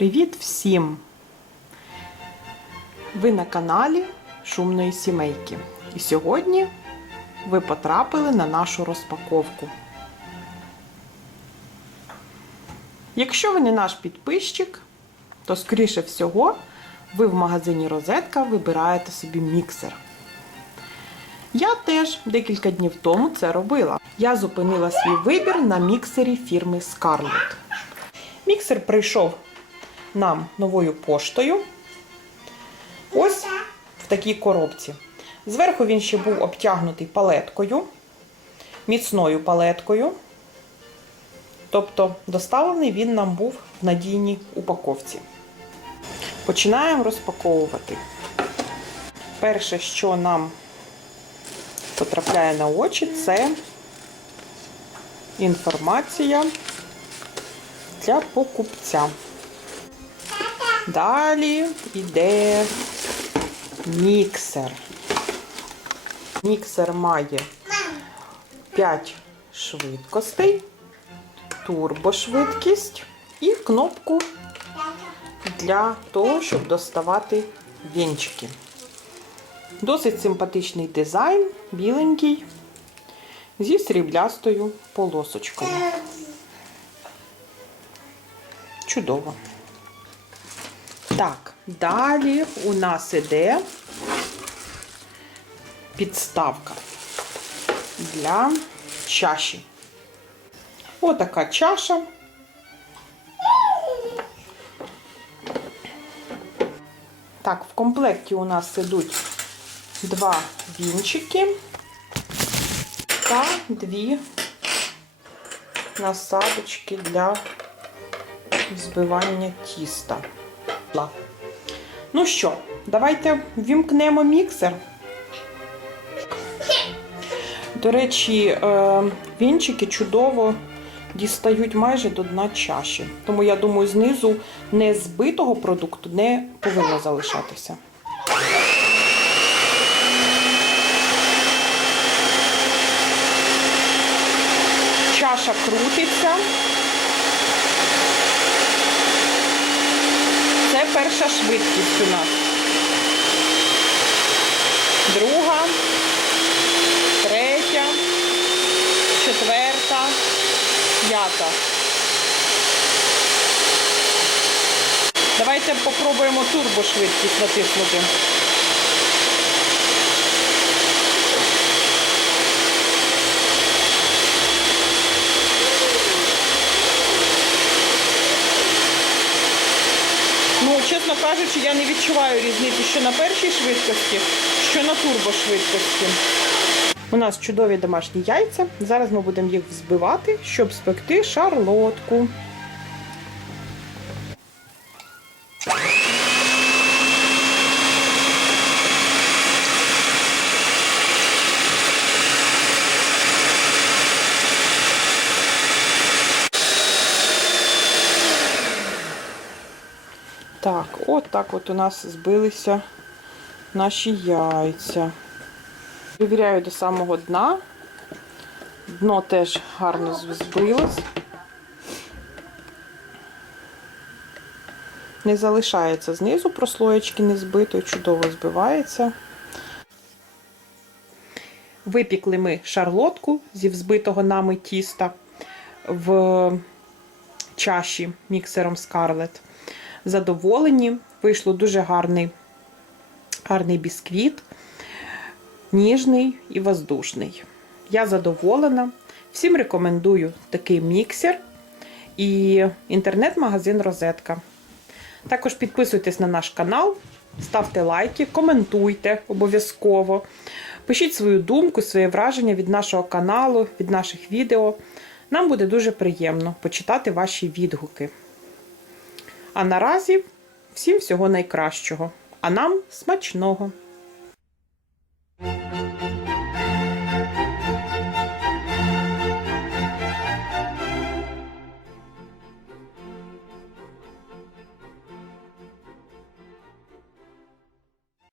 Привіт всім! Ви на каналі Шумної сімейки. І сьогодні ви потрапили на нашу розпаковку. Якщо ви не наш підписчик, то, скоріше всього, ви в магазині Розетка вибираєте собі міксер. Я теж декілька днів тому це робила. Я зупинила свій вибір на міксері фірми Scarlett. Міксер прийшов нам новою поштою. Ось в такій коробці. Зверху він ще був обтягнутий палеткою, міцною палеткою. Тобто доставлений він нам був в надійній упаковці. Починаємо розпаковувати. Перше, що нам потрапляє на очі, це інформація для покупця. Далі йде міксер. Міксер має 5 швидкостей, турбошвидкість і кнопку для того, щоб доставати вінчики. Досить симпатичний дизайн, біленький, зі сріблястою полосочкою. Чудово. Так, далі у нас іде підставка для чаші. Отака чаша. Так, в комплекті у нас ідуть два вінчики та дві насадочки для збивання тіста. Ну що, давайте вімкнемо міксер. До речі, е, вінчики чудово дістають майже до дна чаші. Тому я думаю, знизу не збитого продукту не повинно залишатися. Чаша крутиться. Перша швидкість у нас. Друга, третя, четверта, п'ята. Давайте попробуємо турбошвидкість натиснути. Ну, чесно кажучи, я не відчуваю різниці, що на першій швидкості, що на турбошвидкості. У нас чудові домашні яйця. Зараз ми будемо їх взбивати, щоб спекти шарлотку. От так от у нас збилися наші яйця. Перевіряю до самого дна. Дно теж гарно збилось. Не залишається знизу прослоєчки не збитої, чудово збивається. Випікли ми шарлотку зі взбитого нами тіста в чаші міксером Scarlett. Задоволені. Вийшло дуже гарний, гарний бісквіт, ніжний і воздушний. Я задоволена. Всім рекомендую такий міксер і інтернет-магазин Розетка. Також підписуйтесь на наш канал, ставте лайки, коментуйте обов'язково. Пишіть свою думку, своє враження від нашого каналу, від наших відео. Нам буде дуже приємно почитати ваші відгуки. А наразі всім всього найкращого. А нам смачного!